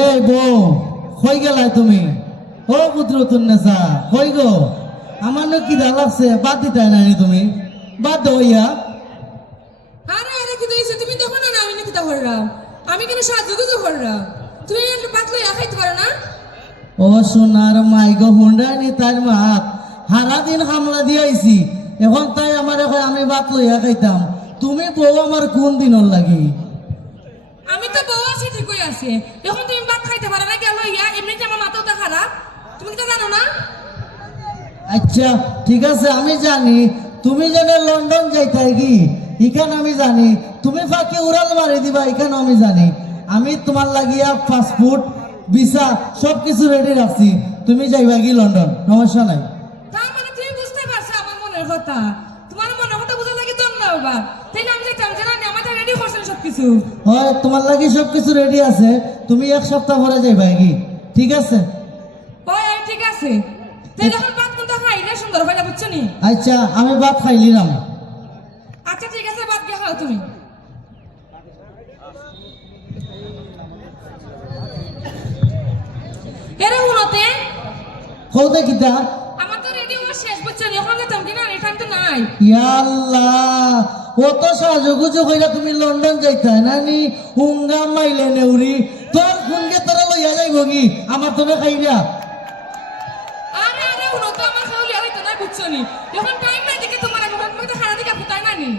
এই বউ কই গেলাই তুমি? ও পুত্র তুন্নেসা কই গো? আমার না কি লাগছে, বাদ দিতে নাই তুমি, বাদ দাও ইয়া। আরে আরে কি দইছে তুমি দেখো না আমি নাকি তা করলাম। আমি কেন সাহায্য কিছু করলাম? তুমি পাতলো ইয়া খাইতে পারো না? ও সোনার মাই গো হুন্ডানি তার মাত হারা দিন হামলা দিয়েছি, এখন তাই আমার এখন আমি বাদ লইয়া খাইতাম। তুমি বউ আমার কোন দিনর লাগি? আমি তো বউ আছি ঠিকই আছে, এখন তুমি ভাত খাইতে পারো না গেল ইয়া এমনিতে আমার মাথাটা খারাপ, তুমি কি তা জানো না? আচ্ছা ঠিক আছে, আমি জানি তুমি জানে লন্ডন যাইতে কি, এখানে আমি জানি তুমি ফাঁকে উড়াল মারি দিবা, এখানে আমি জানি। আমি তোমার লাগিয়া পাসপোর্ট ভিসা সব কিছু রেডি রাখছি, তুমি যাইবা কি লন্ডন, সমস্যা নাই। তার মানে তুমি বুঝতে পারছো আমার মনের কথা, তোমার মনের কথা বোঝা লাগে তো না বাবা। তাইলে আমি যেতাম জানি আমাদের রেডি করছেন সবকিছু। হয় তোমার লাগি সব কিছু রেডি আছে, তুমি এক সপ্তাহ পরে যাইবা কি, ঠিক আছে? ওই ঠিক আছে, তাইলে এখন ভাত কোনটা খাইলে সুন্দর হইলা বুঝছো নি? আচ্ছা আমি ভাত খাইলিলাম। আচ্ছা ঠিক আছে ভাত গে খাও তুমি। এরে উনতে কৌতে কিতা? আমার তো রেডি হওয়া শেষ বুঝছো নি, এখন যেতাম কিনা এখান তো নাই। ইয়াল্লাহ অত সাজুগুজু কইরা তুমি লন্ডন যাইতা নানি হুঙ্গা মাইলে নেউরি, তোর খুনকে তোরা লইয়া যাইব কি আমার তোরে খাইরা? আরে আরে উনতে আমার খাওয়া হইতো না বুঝছো নি, এখন টাইম নাই দেখে তোমার এখন তো খানা দিকে ফুটাই নানি।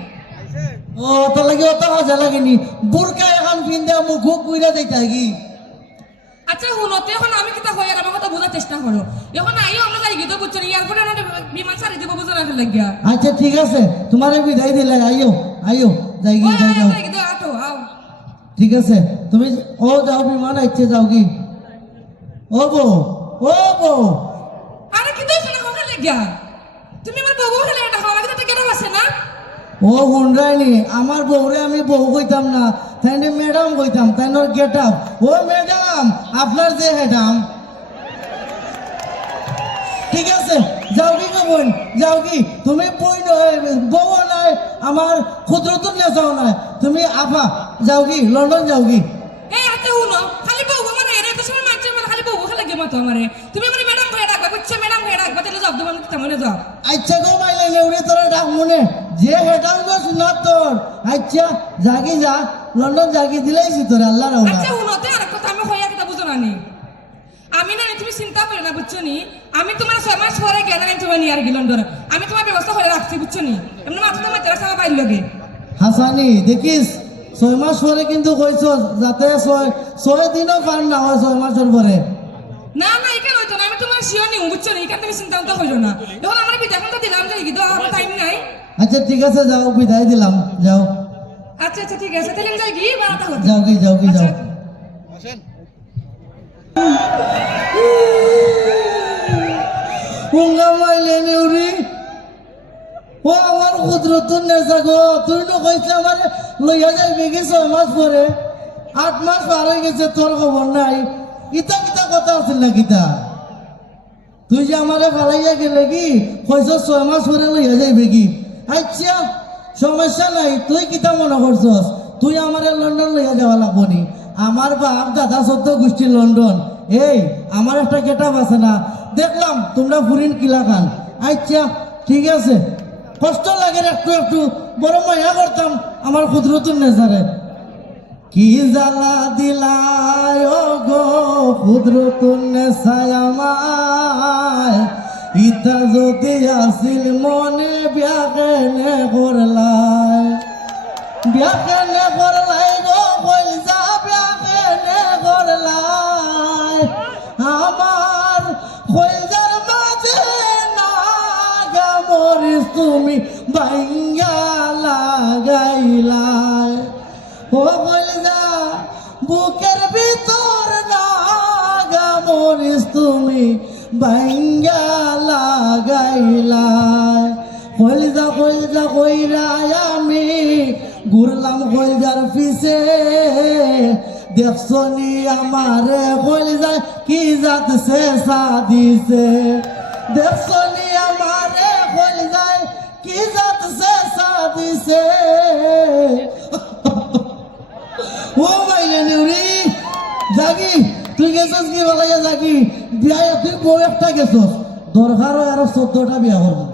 ও তোর লাগি অত মজা লাগেনি, বুরকা এখন পিন্দা মুখ কইরা যাইতা কি? আচ্ছা উনতে এখন আমি কিতা হই আর আমার কথা বোঝার চেষ্টা করো, এখন আইও আমরা যাই গিয়ে বুঝছো নি এয়ারপোর্টে না বিমান ছাড়ি দিব বুঝো না লাগিয়া। আচ্ছা ঠিক আছে, তোমারে বিদায় দিলে আইও আইও যাই কি যাই যাও। যাই গিয়ে আটো আও। ঠিক আছে তুমি ও যাও বিমান আইছে যাও কি? ও বউ, ও বউ, আরে কি দইছ না খাওয়া লাগিয়া? তুমি আমার বউ হলে এটা খাওয়া কিন্তু কেন আছে না? ও হুন্ডাইনি আমার বউরে আমি বউ কইতাম না, তাই ম্যাডাম কইতাম, তাই গেট আপ। ও ম্যাডাম আপনার যে হেডাম। ঠিক আছে যাও কি গো বোন, যাও কি তুমি বই নয় বউ নয়, আমার ক্ষুদ্রতুন নেশাও নয়, তুমি আপা যাও কি লন্ডন যাও কি? এই আতে উনো খালি বউ মানে এর তো সময় মানছে মানে খালি বউ খালি লাগে মতো আমারে, তুমি মানে ম্যাডাম কইরা ডাকবা বুঝছো, ম্যাডাম কইরা ডাকবা তাহলে জব দেব তেমনে যাও। আচ্ছা গো মাইলে নেউরে তোরা ডাক মনে যে হেডাম গো শোনার তোর। আচ্ছা জাগি যা লন্ডন জাগি দিলেইছি তোর আল্লাহ রহমান। আচ্ছা উনোতে আর কথা আমি কইয়া কিতা বুঝো না নি, আমি না তুমি চিন্তা করো না বুঝছো নি, আমি তোমার 6 মাস পরে গেলাম তুমি নিয়ার গিলন ধরে, আমি তোমার ব্যবস্থা করে রাখছি বুঝছো নি, এমনি মাথাটা মাইতে রাখা বাইর লগে। হাসানি দেখিস 6 মাস পরে কিন্তু কইছ যাতে 6 দিনও পার না হয় 6 মাসের পরে। না না এখানে হইতো না, আমি তোমার শিওর নিউ বুঝছো নি, এখান থেকে চিন্তা করতে হইলো না। এখন আমার বিদায় এখন তো দিলাম যাই কিন্তু আমার টাইম নাই। আচ্ছা ঠিক আছে যাও বিদায় দিলাম যাও। আচ্ছা আচ্ছা ঠিক আছে তাহলে আমি যাই গিয়ে বাড়াতে হবে। যাও কি যাও কি যাও। হুঙ্গা মাইলে নেউরি ও আমার কুদরতুন নেশা গো, তুই তো কইছে আমার লইয়া যাইবে কি 6 মাস পরে, 8 মাস পার হয়ে গেছে তোর খবর নাই। ইতা কিতা কথা আছিল না কিতা? তুই যে আমারে ফালাইয়া গেলে কি কইছ 6 মাস পরে লইয়া যাইবে কি? আচ্ছা সমস্যা নাই, তুই কিতা মনে করছস তুই আমারে লন্ডন লইয়া যাওয়া লাগবো নি? আমার বাপ দাদা সত্য গোষ্ঠী লন্ডন। এই আমার একটা গেটআপ আছে না, দেখলাম তোমরা ফুরিন কিলা খান। আচ্ছা ঠিক আছে, কষ্ট লাগে একটু একটু, বড় মায়া করতাম আমার কুদরতুন নেজারে। কি জ্বালা দিলায় ও গো কুদরতুন নেছায় আমায়, ইতা যদি আসিল মনে ব্যাকেনে করলাই, ব্যাকেনে করলাই গো কইজা ব্যাকেনে করলাই, আমার কইজার মাঝে নাগা মরিস তুমি ভাঙ্গা লাগাইলাই। ও কইজা বুকের ভিতর নাগা মরিস তুমি ভাঙ্গা লাগাইলাই। কইজা কইজা কইরা আমি ঘুরলাম কইজার পিছে, দেখছনি আমারে কইজা কি জাত শেষা দিছে, দেখছনি আমারে কইজা কি জাত শেষা দিছে। ও মাইলে নিউরি জাগি তুই গেছস কি বলা জাগি বিয়া তুই বউ একটা গেছস দরকার হয় আরো 14টা বিয়া করবো